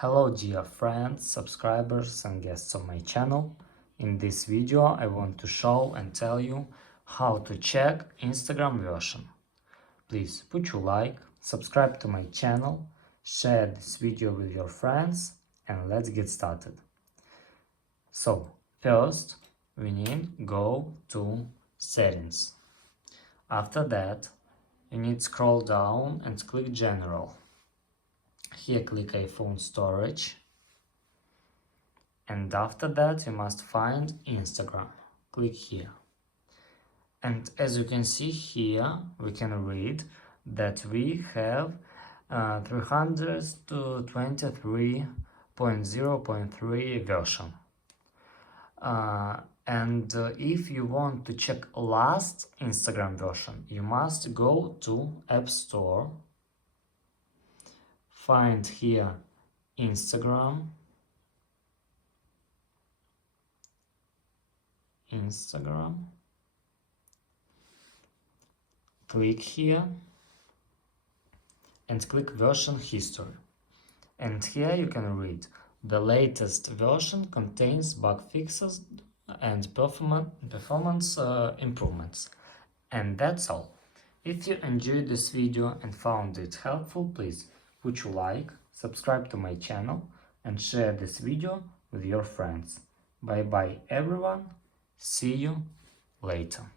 Hello dear friends, subscribers and guests of my channel. In this video I want to show and tell you how to check Instagram version. Please put your like, subscribe to my channel, share this video with your friends and let's get started. So first we need go to settings. After that you need scroll down and click general. Here click iPhone storage, and after that you must find Instagram. Click here, and as you can see here we can read that we have 323.0.3 version. And if you want to check last Instagram version, you must go to App Store, find here Instagram, click here and click version history, and here you can read the latest version contains bug fixes and performance improvements. And that's all. If you enjoyed this video and found it helpful, please put your like, subscribe to my channel and share this video with your friends. Bye bye everyone, see you later.